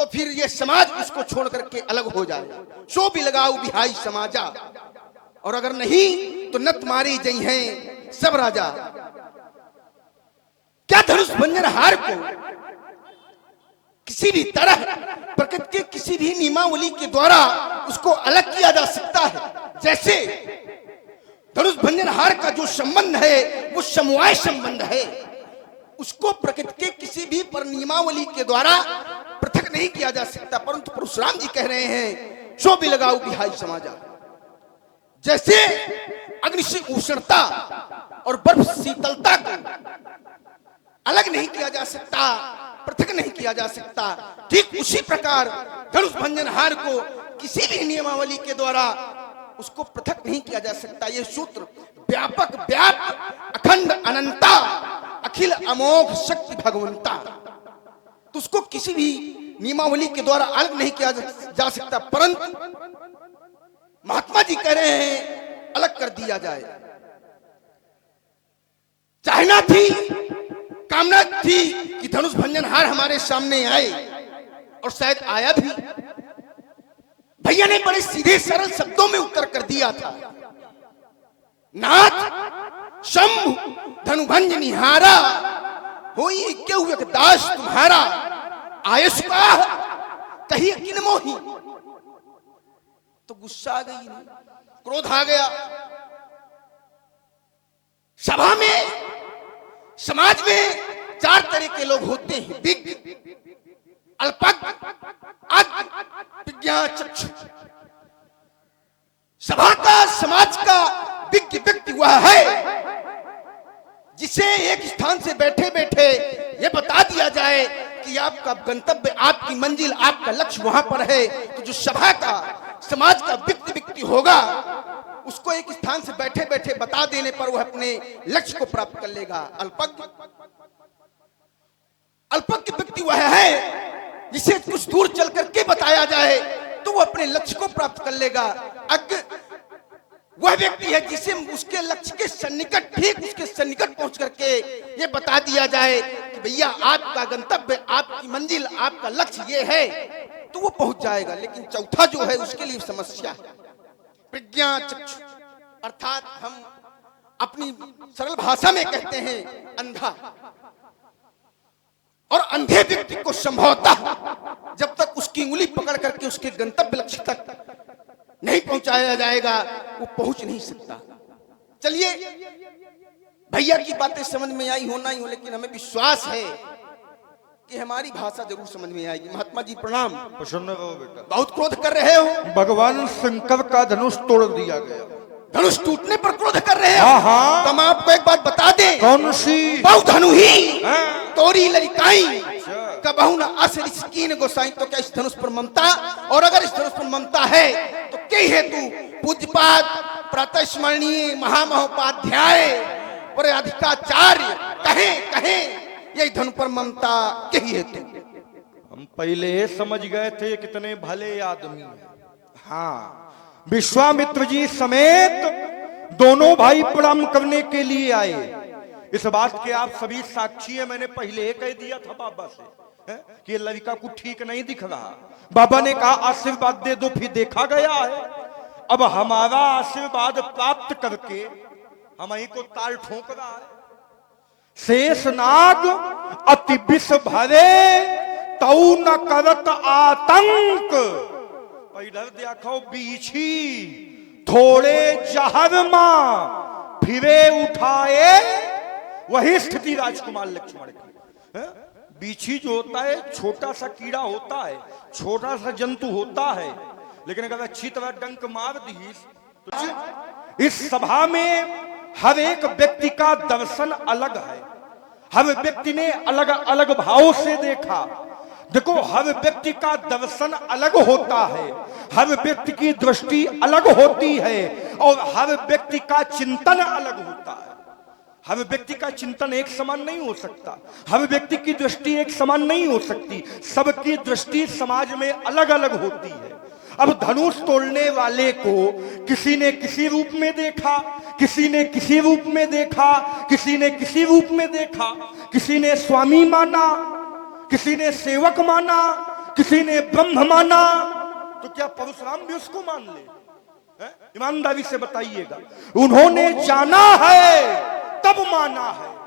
तो फिर ये समाज उसको छोड़ करके अलग हो जाए। सो भी लगाऊ बिहाई समाजा, और अगर नहीं तो नत मारी जई हैं सब राजा। क्या धनुष भंजन हार को किसी भी तरह प्रकृति के किसी भी नियमावली के द्वारा उसको अलग किया जा सकता है? जैसे धनुष भंजन हार का जो संबंध है वो समवाय संबंध है, उसको प्रकृति के किसी भी पर नियमावली के द्वारा पृथक नहीं किया जा सकता। परंतु परशुराम जी कह रहे हैं सो भी लगाओ बिहाई समाजा। जैसे अग्नि से उष्णता और बर्फ शीतलता को अलग नहीं किया जा सकता, पृथक नहीं किया जा सकता, ठीक उसी प्रकार धनुष भंजन हार को किसी भी नियमावली के द्वारा उसको पृथक नहीं किया जा सकता। यह सूत्र व्यापक व्याप अखंड अनंता अखिल अमोघ शक्ति भगवंता, तो उसको किसी भी नियमावली के द्वारा अलग नहीं किया जा सकता। परंतु महात्मा जी कह रहे हैं अलग कर दिया जाए। चाहना थी, कामना थी कि धनुष भंजन हार हमारे सामने आए, और शायद आया भी। भैया ने बड़े सीधे सरल शब्दों में उत्तर कर दिया था, नाथ शंभु धनुभंजन हारा होई क्यों एक दास तुम्हारा, आयुष का कही किन मोही। तो गुस्सा आ गई, क्रोध आ गया। सभा में समाज में चार तरह के लोग होते हैं, विज्ञ, अल्पज्ञ, अज्ञ, प्रज्ञाचक्षु। सभा का समाज का विज्ञ व्यक्ति वह है जिसे एक स्थान से बैठे बैठे ये बता दिया जाए कि आपका गंतव्य, आपकी मंजिल, आपका लक्ष्य वहां पर है। तो जो सभा का समाज का व्यक्ति होगा उसको एक स्थान से बैठे बैठे बता देने पर वह अपने लक्ष्य को प्राप्त कर लेगा। अल्पज्ञ व्यक्ति वह है जिसे कुछ दूर चल करके बताया जाए तो वो अपने लक्ष्य को प्राप्त कर लेगा। अज्ञ वह व्यक्ति है जिसे उसके लक्ष्य के सन्निकट, ठीक उसके सन्निकट पहुंच करके ये बता दिया जाए कि भैया आपका गंतव्य, आपकी मंजिल, आपका लक्ष्य ये है, तो वो पहुंच जाएगा। लेकिन चौथा जो है उसके लिए समस्या है, प्रज्ञा चक्षु, अर्थात हम अपनी सरल भाषा में कहते हैं अंधा। और अंधे व्यक्ति को संभवतः जब तक उसकी उंगली पकड़ करके उसके गंतव्य लक्ष्य तक नहीं पहुंचाया जाएगा वो पहुंच नहीं सकता। चलिए भैया की बातें समझ में आई हो ना ही हो, लेकिन हमें विश्वास है कि हमारी भाषा जरूर समझ में आएगी। महात्मा जी प्रणाम। प्रसन्न रहो बेटा। बहुत क्रोध कर रहे हो। भगवान शंकर का धनुष तोड़ दिया गया। धनुष टूटने पर क्रोध कर रहे हो? हाँ हाँ। तो हम आपको एक बात बता दें। कौन सी? बहु धनु ही हाँ? तोरी ललिकाई कबहु न असरिस कीन गोसाई। तो क्या इस धनुष पर ममता? और अगर इस धनुष पर ममता है तो कई हेतु पूज्यपाद प्रातः स्मरणीय महामहोपाध्याय पर अधिकाचार्य कहे यही धनु पर ममता कही हेतु। हम पहले समझ गए थे कितने भले आदमी हैं। हाँ, विश्वामित्र जी समेत दोनों भाई प्रणाम करने के लिए आए। इस बात के आप सभी साक्षी हैं। मैंने पहले कह दिया था बाबा से कि ये लड़का को ठीक नहीं दिख रहा। बाबा ने कहा आशीर्वाद दे दो, फिर देखा गया है। अब हमारा आशीर्वाद प्राप्त करके हम ही को ताल ठोक रहा है। शेषनाग अति विष भरे तऊ न करत आतंक। इधर देखो बीछी थोड़े जहर मां फिरे उठाए, वही स्थिति राजकुमार लक्ष्मण की। बीछी जो होता है छोटा सा कीड़ा होता है, छोटा सा जंतु होता है, लेकिन अगर अच्छी तरह डंक मार दी तो इस सभा में हर एक व्यक्ति का दर्शन अलग है। हर व्यक्ति ने अलग अलग भाव से देखा। देखो, हर व्यक्ति का दर्शन अलग होता है, हर व्यक्ति की दृष्टि अलग होती है, और हर व्यक्ति का चिंतन अलग होता है। हर व्यक्ति का चिंतन एक समान नहीं हो सकता, हर व्यक्ति की दृष्टि एक समान नहीं हो सकती। सबकी दृष्टि समाज में अलग अलग होती है। अब धनुष तोड़ने वाले को किसी ने किसी रूप में देखा, किसी ने किसी रूप में देखा, किसी ने किसी रूप में देखा, किसी ने स्वामी माना, किसी ने सेवक माना, किसी ने ब्रह्म माना तो क्या परशुराम भी उसको मान ले? ईमानदारी से बताइएगा। उन्होंने जाना है तब माना है।